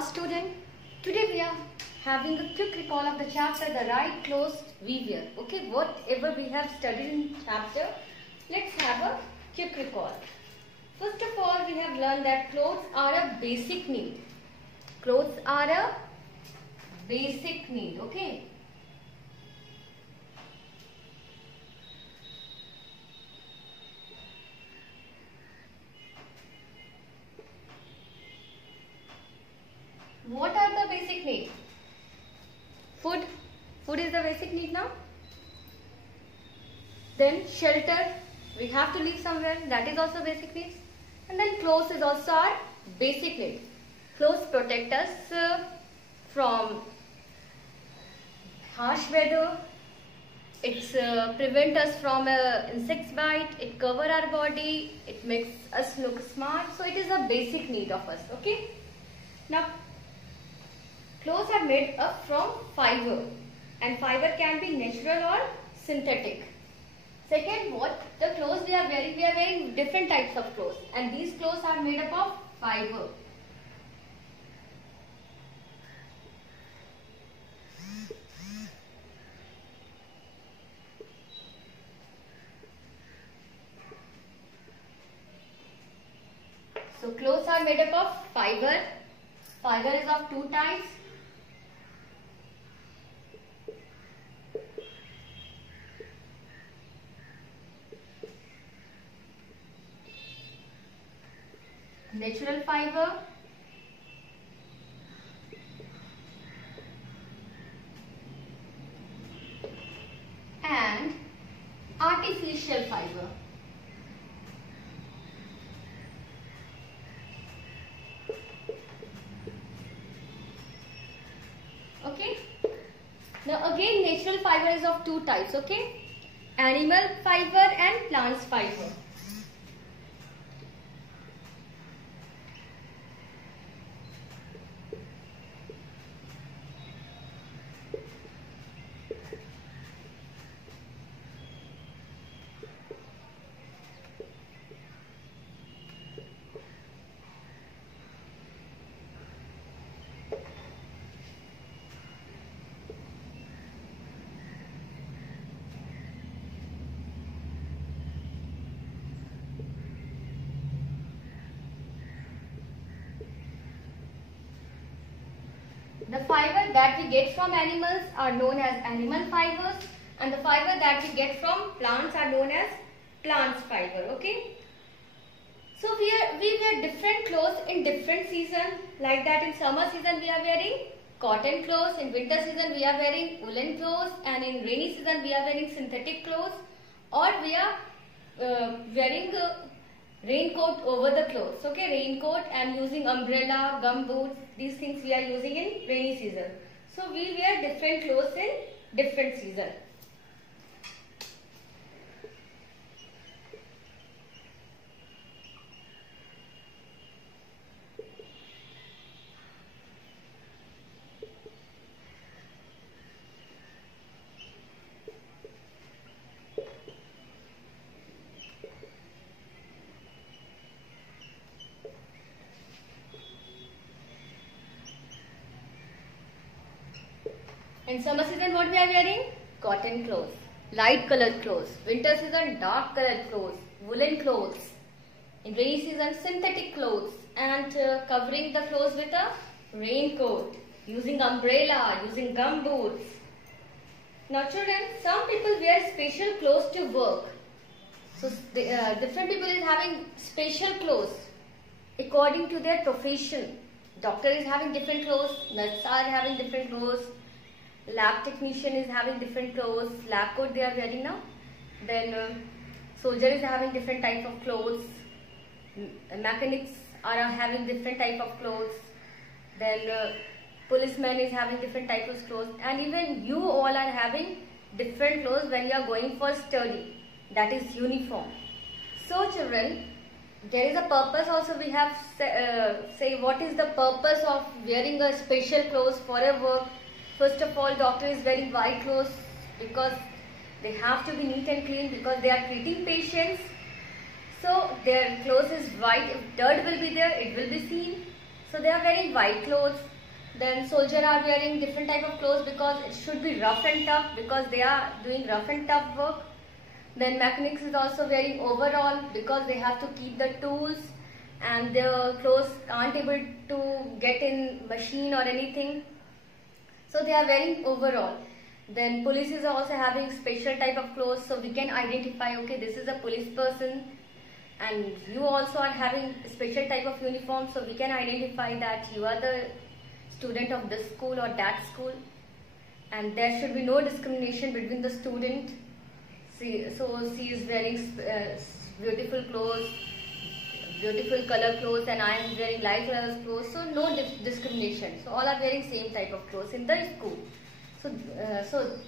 class student. Today we are having a quick recall of the chapter The Right Clothes We Wear. Okay, whatever we have studied in chapter, let's have a quick recall. First of all, we have learned that clothes are a basic need. Clothes are a basic need. Okay. What are the basic needs? Food. Food is the basic need now. Then shelter. We have to live somewhere. That is also basic needs. And then clothes is also our basic need. Clothes protect us from harsh weather. It's prevent us from insects bite. It cover our body. It makes us look smart. So it is a basic need of us. Okay. Now, clothes are made up from fiber, and fiber can be natural or synthetic. Second, what the clothes we are wearing different types of clothes, and these clothes are made up of fiber. So clothes are made up of fiber. Fiber is of two types. Natural fiber and artificial fiber. Okay. Now again, natural fiber is of two types. Okay. Animal fiber and plants fiber. The fiber that we get from animals are known as animal fibers, and the fiber that we get from plants are known as plants fiber. Okay. So we wear different clothes in different seasons. Like that, in summer season we are wearing cotton clothes, in winter season we are wearing woolen clothes, and in rainy season we are wearing synthetic clothes, or we are wearing raincoat over the clothes. Okay, raincoat and using umbrella, gum boots, these things we are using in rainy season. So we wear different clothes in different season. In summer season, what we are wearing? Cotton clothes, light colored clothes. Winter season, dark colored clothes, woolen clothes. In rainy season, synthetic clothes, and covering the clothes with a raincoat, using umbrella, using gum boots. Now children, some people wear special clothes to work. So different people is having special clothes according to their profession. Doctor is having different clothes, nurses are having different clothes. Lab technician is having different clothes, lab coat they are wearing now. Then soldier is having different type of clothes. Mechanics are having different type of clothes. Then policeman is having different type of clothes. And even you all are having different clothes when you are going for study. That is uniform. So children, there is a purpose also. We have say what is the purpose of wearing a special clothes for a work. First of all, doctor is wearing white clothes because they have to be neat and clean, because they are treating patients. So their clothes is white. If dirt will be there, it will be seen. So they are wearing white clothes. Then soldiers are wearing different type of clothes because it should be rough and tough, because they are doing rough and tough work. Then mechanics is also wearing overall because they have to keep the tools and their clothes aren't able to get in machine or anything. So they are wearing overall. Then police is also having special type of clothes, so we can identify, okay, this is a police person, and you also are having special type of uniform, so we can identify that you are the student of this school or that school, and there should be no discrimination between the student. So she is wearing beautiful clothes, beautiful color clothes, and I am wearing light color clothes, so no discrimination. So all are wearing same type of clothes in the school. So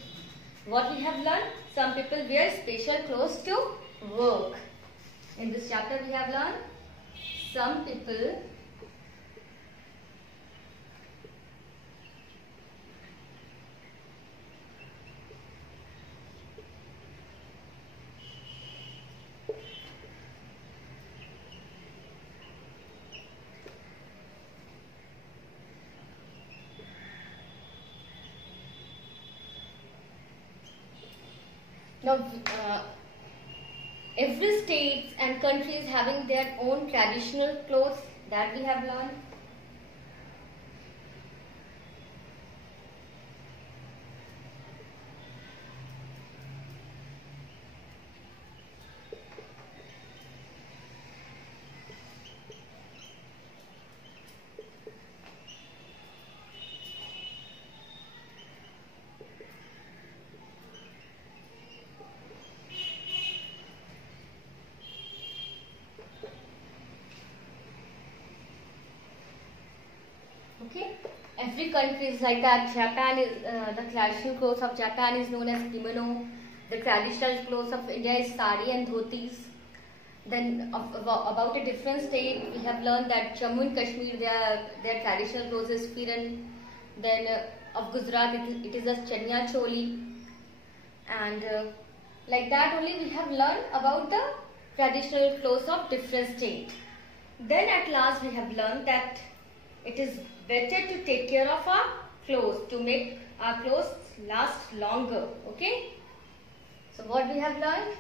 what we have learned, some people wear special clothes to work. In this chapter we have learned some people now every state and country is having their own traditional clothes that we have learned. Okay, every country is like that. Japan is the traditional clothes of Japan is known as kimono. The traditional clothes of India is sari and dhotis. Then about a different state, we have learned that Jammu and Kashmir, their traditional clothes is firan. Then of Gujarat, it is a chanya choli, and like that only we have learned about the traditional clothes of different states. Then at last we have learned that it is better to take care of our clothes to make our clothes last longer. Okay. So what we have learned?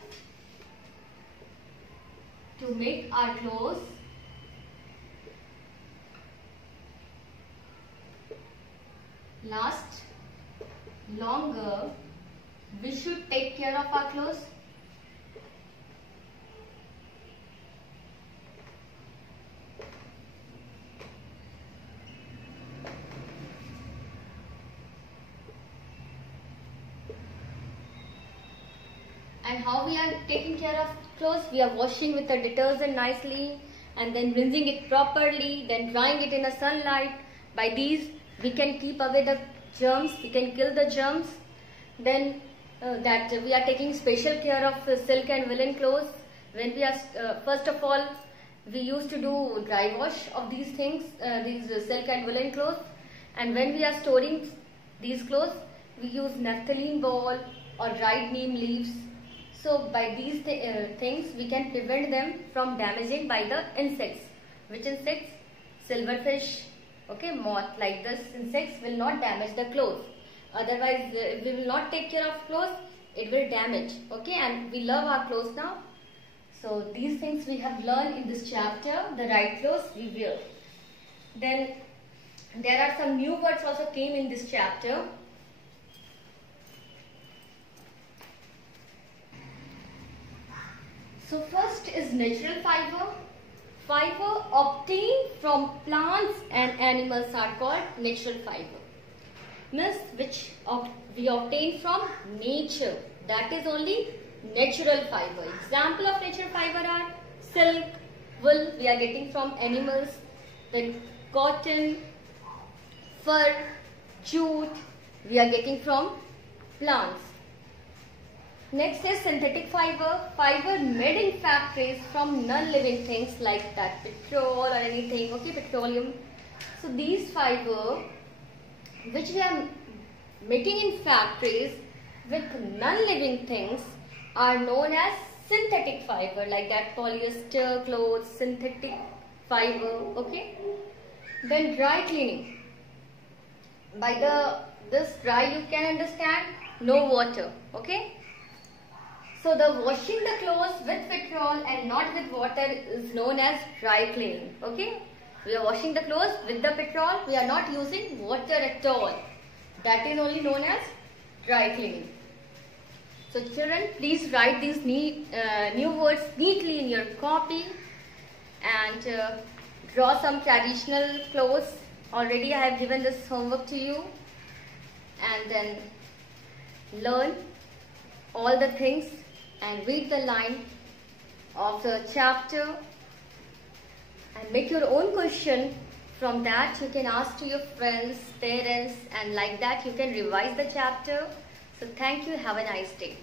To make our clothes last longer, we should take care of our clothes. And how we are taking care of clothes? We are washing with the detergent nicely and then rinsing it properly, then drying it in the sunlight. By these we can keep away the germs, we can kill the germs. Then that we are taking special care of silk and woolen clothes. When we are first of all, we used to do dry wash of these things, these silk and woolen clothes, and when we are storing these clothes, we use naphthalene ball or dried neem leaves. So by these things we can prevent them from damaging by the insects. Which insects? Silverfish, okay, moth. Like this insects will not damage the clothes. Otherwise if we will not take care of clothes, it will damage. Okay, and we love our clothes now. So these things we have learned in this chapter, the right clothes we wear. Then there are some new words also came in this chapter. So first is natural fiber. Fiber obtained from plants and animals are called natural fiber. Means which we obtain from nature. That is only natural fiber. Example of natural fiber are silk, wool we are getting from animals, then cotton, fur, jute we are getting from plants. Next is synthetic fiber. Fiber made in factories from non-living things like that petrol or anything, okay, petroleum. So these fiber which we are making in factories with non-living things are known as synthetic fiber, like that polyester clothes, synthetic fiber, okay. Then dry cleaning. By this dry you can understand no water. Okay. So the washing the clothes with petrol and not with water is known as dry cleaning. Okay. We are washing the clothes with the petrol. We are not using water at all. That is only known as dry cleaning. So children, please write these new words neatly in your copy and draw some traditional clothes. Already I have given this homework to you, and then learn all the things and read the line of the chapter and make your own question. From that you can ask to your friends, parents, and like that you can revise the chapter. So thank you. Have a nice day.